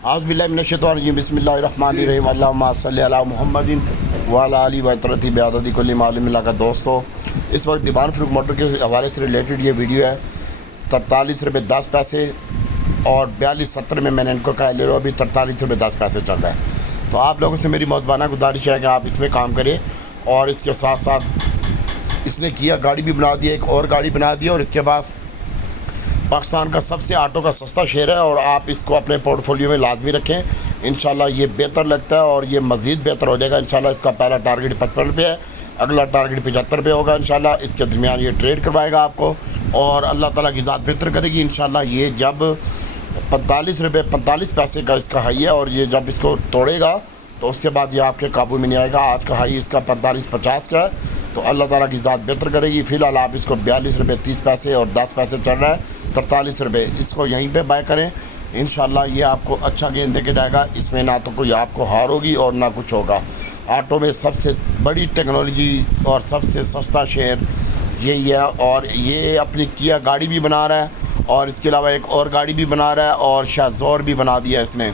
आउज़ु बिल्लाहि मिनश्शैतानिर्रजीम बिस्मिल्लाहिर्रहमानिर्रहीम अल्लाहुम्मा सल्लि अला मुहम्मदिन व अला आलिहि व तरती बिअददी कुल्ली मालूम मिला का। दोस्तों, इस वक्त दीवान फ़ारूक मोटर के हवाले से रिलेटेड ये वीडियो है। 43 रुपये 10 पैसे और 42.70 में मैंने इनको कहा ले लो, अभी 43 रुपये 10 पैसे चल रहा है। तो आप लोगों से मेरी मौजबाना गुजारिश है कि आप इसमें काम करें। और इसके साथ साथ इसने किया गाड़ी भी बना दी, एक और गाड़ी बना दी, और इसके बाद पाकिस्तान का सबसे ऑटो का सस्ता शेयर है और आप इसको अपने पोर्टफोलियो में लाजमी रखें। इंशाल्लाह ये बेहतर लगता है और ये मज़ीद बेहतर हो जाएगा इंशाल्लाह। इसका पहला टारगेट 55 रुपये है, अगला टारगेट 75 रुपये होगा इंशाल्लाह। इसके दरमियान ये ट्रेड करवाएगा आपको और अल्लाह ताला की ज़ात बेहतर करेगी इंशाल्लाह। ये जब 45 रुपये 45 पैसे का इसका हाई है और ये जब इसको तोड़ेगा तो उसके बाद ये आपके काबू में नहीं आएगा। आज का हाई इसका 45.50 का है, तो अल्लाह ताला की ज़ात बेहतर करेगी। फ़िलहाल आप इसको 42 रुपये 30 पैसे और 10 पैसे चल रहा है 43 रुपये, इसको यहीं पे बाय करें इंशाल्लाह। ये आपको अच्छा गेंद दे के जाएगा। इसमें ना तो कोई आपको हार होगी और ना कुछ होगा। ऑटो में सबसे बड़ी टेक्नोलॉजी और सबसे सस्ता शेयर यही है। और ये अपनी किया गाड़ी भी बना रहा है और इसके अलावा एक और गाड़ी भी बना रहा है और शाज़ोर भी बना दिया इसने।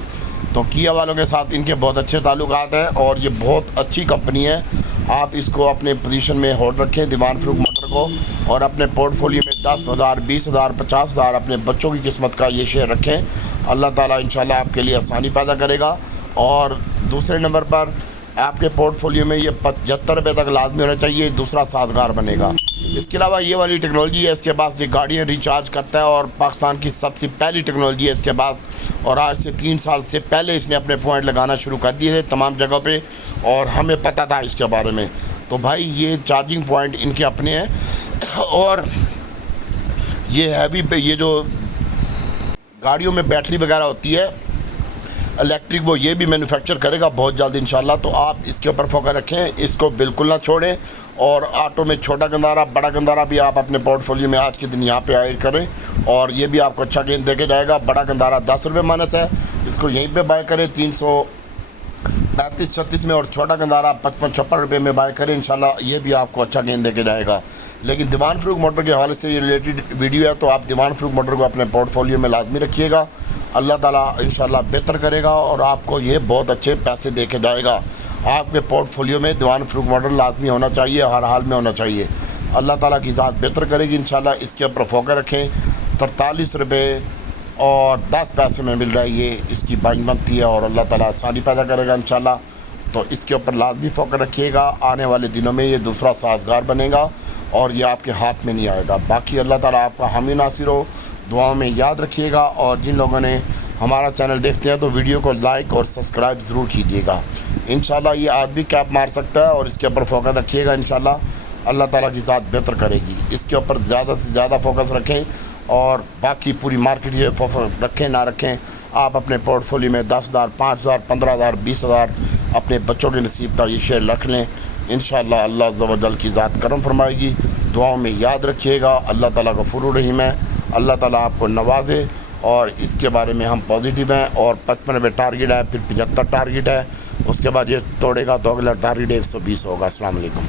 तो किया वालों के साथ इनके बहुत अच्छे ताल्लुकात हैं और ये बहुत अच्छी कंपनी है। आप इसको अपने पोजीशन में होल्ड रखें दीवान फ़ारूक मोटर को, और अपने पोर्टफोलियो में 10,000 20,000 50,000 अपने बच्चों की किस्मत का ये शेयर रखें। अल्लाह ताला इंशाल्लाह आपके लिए आसानी पैदा करेगा। और दूसरे नंबर पर आपके पोर्टफोलियो में ये 75 रुपये तक लाजमी होना चाहिए, दूसरा साजगार बनेगा। इसके अलावा ये वाली टेक्नोलॉजी है इसके पास, ये गाड़ियाँ रिचार्ज करता है और पाकिस्तान की सबसे पहली टेक्नोलॉजी है इसके पास। और आज से 3 साल से पहले इसने अपने पॉइंट लगाना शुरू कर दिए थे तमाम जगह पे और हमें पता था इसके बारे में। तो भाई ये चार्जिंग पॉइंट इनके अपने हैं और ये है भी, ये जो गाड़ियों में बैटरी वगैरह होती है इलेक्ट्रिक, वो ये भी मैन्युफैक्चर करेगा बहुत जल्द इंशाल्लाह। तो आप इसके ऊपर फोकस रखें, इसको बिल्कुल ना छोड़ें। और ऑटो में छोटा गंदारा बड़ा गंदारा भी आप अपने पोर्टफोलियो में आज के दिन यहाँ पे ऐड करें और ये भी आपको अच्छा गेंद देके जाएगा। बड़ा गंदारा 10 रुपये माइनस है, इसको यहीं पे बाय करें 335-36 में, और छोटा गंदारा 55-56 रुपये में बाय करें इंशाल्लाह। ये भी आपको अच्छा गेंद देके जाएगा। लेकिन दीवान फ़ारूक मोटर के हवाले से ये रिलेटेड वीडियो है, तो आप दीवान फ़ारूक मोटर को अपने पोर्टफोलियो में लाजमी रखिएगा। अल्लाह ताला इंशाल्लाह बेहतर करेगा और आपको ये बहुत अच्छे पैसे दे के जाएगा। आपके पोर्टफोलियो में दीवान फ़ारूक मोटर लाजमी होना चाहिए, हर हाल में होना चाहिए। अल्लाह ताला की ज़ात बेहतर करेगी इंशाल्लाह। इसके ऊपर फोकस रखें। 43 रुपये और 10 पैसे में मिल रहा है, ये इसकी बाइंग बनती है और अल्लाह ताला आसानी पैदा करेगा इंशाल्लाह। तो इसके ऊपर लाजमी फोकस रखिएगा। आने वाले दिनों में ये दूसरा साजगार बनेगा और ये आपके हाथ में नहीं आएगा। बाकी अल्लाह ताला आपका हामी नासिर हो, दुआओं में याद रखिएगा। और जिन लोगों ने हमारा चैनल देखते हैं तो वीडियो को लाइक और सब्सक्राइब ज़रूर कीजिएगा। इंशाल्लाह ये आज भी कैप मार सकता है और इसके ऊपर फोकस रखिएगा इंशाल्लाह। अल्लाह ताला की ज़ात बेहतर करेगी। इसके ऊपर ज़्यादा से ज़्यादा फोकस रखें और बाकी पूरी मार्केट ये फोकस रखें ना रखें, आप अपने पोर्टफोलियो में 10,000 5,000 15,000 20,000 अपने बच्चों के नसीब का ये शेयर रख लें इंशाल्लाह। अल्लाह अज़्ज़ व जल की ज़ात करम फरमाएगी। दुआओं में याद रखिएगा। अल्लाह ताला गफूर रहीम है। अल्लाह ताला आपको नवाजे और इसके बारे में हम पॉजिटिव हैं। और 55 रुपये टारगेट है, फिर 75 टारगेट है, उसके बाद ये तोड़ेगा तो अगला टारगेट 120 होगा। अस्सलाम वालेकुम।